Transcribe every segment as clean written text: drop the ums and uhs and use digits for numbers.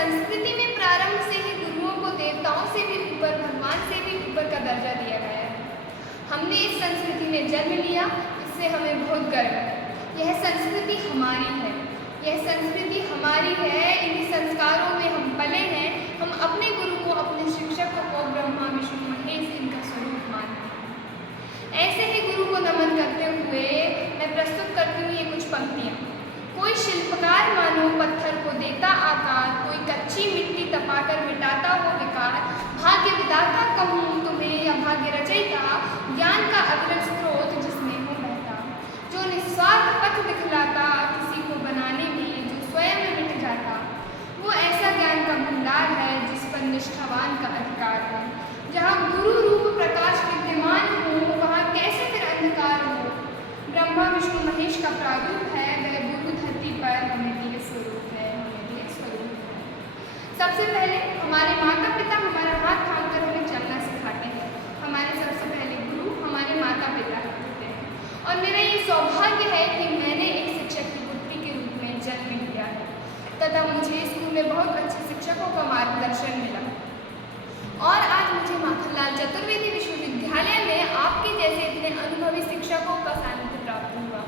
संस्कृति में प्रारंभ से ही गुरुओं को देवताओं से भी ऊपर, भगवान से भी ऊपर का दर्जा दिया गया है। हमने इस संस्कृति में जन्म लिया, इससे हमें बहुत गर्व है। यह संस्कृति हमारी है, यह संस्कृति हमारी है। इन्हीं संस्कारों में हम पले हैं। हम अपने गुरु को, अपने शिक्षक को ब्रह्मा विष्णु महेश इनका स्वरूप मानते हैं। ऐसे ही गुरु को नमन करते हुए मैं प्रस्तुत करती हूँ ये कुछ पंक्तियाँ। कोई शिल्पकार मानो पत्थर को देता आकार, कोई कच्ची मिट्टी तपाकर मिटाता हो विकार। भाग्य विधाता कहूँ तुम्हें या भाग्य रचयिता, ज्ञान का अग्रज स्रोत जिसमें हो बहता। जो निस्वार्थ पथ दिखलाता किसी को बनाने में, जो स्वयं मिट जाता। वो ऐसा ज्ञान का भंडार है जिस पर निष्ठावान का अधिकार है। जहाँ गुरु रूप प्रकाश विद्यमान हो, वहाँ कैसे फिर अंधकार हो। ब्रह्मा विष्णु महेश का प्रारूप है, वह गुरु धरती पर हमें दिए स्वरूप है, हमें दिए स्वरूप है। सबसे पहले हमारे माता पिता हमारा हाथ थाम कर हमें चलना सिखाते हैं। हमारे सबसे पहले गुरु हमारे माता पिता होते हैं। और मेरा ये सौभाग्य है कि मैंने एक शिक्षक की पुत्री के रूप में जन्म लिया है तथा मुझे स्कूल में बहुत अच्छे शिक्षकों का मार्गदर्शन मिला। और आज मुझे माखनलाल चतुर्वेदी विश्वविद्यालय में आपके जैसे इतने अनुभवी शिक्षकों का सानिध्य प्राप्त हुआ।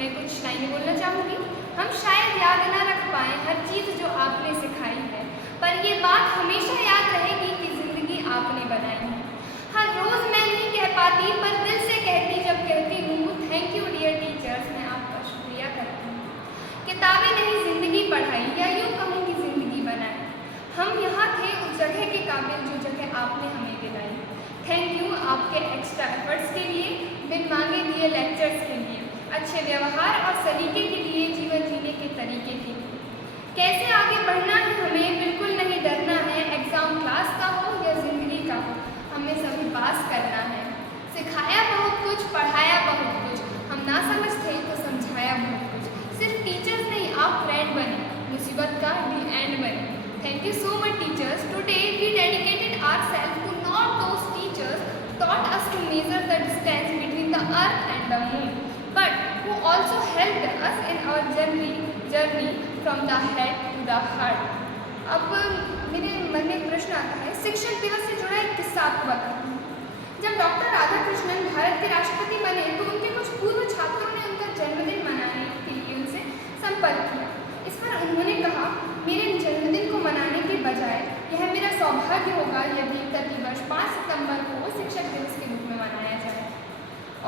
मैं कुछ लाइनें बोलना चाहूँगी। हम शायद याद न रख पाएँ हर चीज़ जो आपने सिखाई है, पर ये बात हमेशा याद रहेगी कि ज़िंदगी आपने बनाई है। हर रोज़ मैं नहीं कह पाती, पर दिल से कहती जब कहती हूँ थैंक यू डियर टीचर्स, मैं आपका शुक्रिया करती हूँ। किताबें नहीं ज़िंदगी पढ़ाई, या यूँ कहूँ कि ज़िंदगी बनाई। हम यहाँ थे उस जगह के काबिल जो जगह आपने हमें दिलाई। थैंक यू आपके एक्स्ट्रा एफर्ट्स के लिए, बिन मांगे दिए लेक्चर्स के लिए, अच्छे व्यवहार और सलीके के लिए, जीवन जीने के तरीके के लिए। कैसे आगे बढ़ना है हमें, बिल्कुल नहीं डरना है। एग्ज़ाम क्लास का हो या ज़िंदगी का हो, हमें सभी पास करना है। सिखाया बहुत कुछ, पढ़ाया बहुत कुछ, हम ना समझ थे तो समझाया बहुत कुछ। सिर्फ टीचर्स नहीं, आप फ्रेंड बने, मुसीबत का दी एंड बने। Thank you so much teachers. Today we dedicated ourselves to not those teachers taught us to measure the distance between the earth and the moon, but who also helped us in our journey from the head to the heart. अब मेरे मन में एक प्रश्न आता है, शिक्षक दिवस से जुड़ा एक किस्सा आपको बताता हूँ। जब डॉक्टर राधाकृष्णन भारत के राष्ट्रपति बने तो उनके कुछ पूर्व छात्रों ने उनका जन्मदिन मनाने के लिए उनसे संपर्क किया। इस पर उन्होंने कहा, मेरे जन्मदिन को मनाने के बजाय यह मेरा सौभाग्य होगा यदि प्रतिवर्ष 5 सितंबर को शिक्षक दिवस के रूप में मनाया जाए।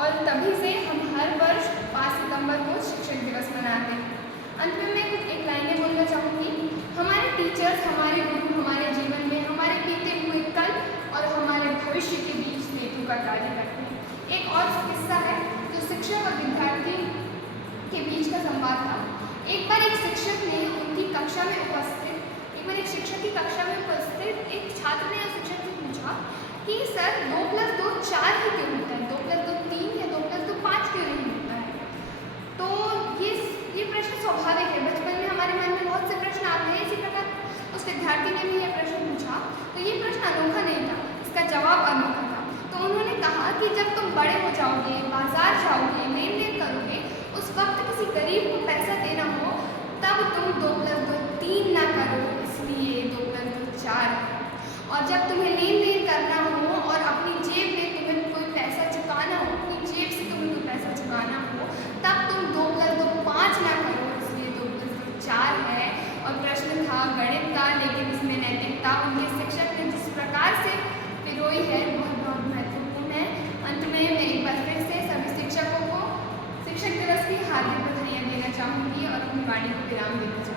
और तभी से हम हर वर्ष 5 सितंबर को शिक्षक दिवस मनाते हैं। अंत में मैं कुछ एक लाइनें बोलना चाहूँगी। हमारे टीचर्स, हमारे गुरु हमारे जीवन में हमारे बीते हुए कल और हमारे भविष्य के बीच सेतु का कार्य करते हैं। एक और किस्सा है जो शिक्षक और विद्यार्थी के बीच का संवाद था। एक बार एक शिक्षक ने उनकी कक्षा में एक शिक्षक की कक्षा में उपस्थित एक छात्र ने उस शिक्षक से पूछा कि सर 2+2 4 ही क्यों होता है, 2+2 3 या 2+2 5 क्यों नहीं होता है। तो ये प्रश्न स्वाभाविक है, बचपन में हमारे मन में बहुत से प्रश्न आते हैं। इसी प्रकार उस विद्यार्थी ने भी यह प्रश्न पूछा, तो ये प्रश्न अनोखा नहीं था, इसका जवाब अनोखा था। तो उन्होंने कहा कि जब तुम बड़े हो जाओगे, बाजार जाओगे, लेन देन करोगे, उस वक्त किसी गरीब को पैसा देना हो, तब तुम 2+2 3 ना करो, इसलिए 2+2 4 है। और जब तुम्हें लेन देन करना हो और अपनी जेब में तुम्हें कोई पैसा चुकाना हो, अपनी जेब से तुम्हें कोई पैसा चुकाना हो, तब तुम 2+2 5 ना करो, इसलिए 2+2 4 है। और प्रश्न था गणित का, लेकिन इसमें नैतिकता उनके शिक्षक ने जिस प्रकार से पिरोई है बहुत बहुत महत्वपूर्ण है। अंत में मैं एक बार फिर से सभी शिक्षकों को शिक्षक दिवस की हार्दिक बधाइयाँ देना चाहूँगी और अपनी वाणी को विराम देना चाहूँगी।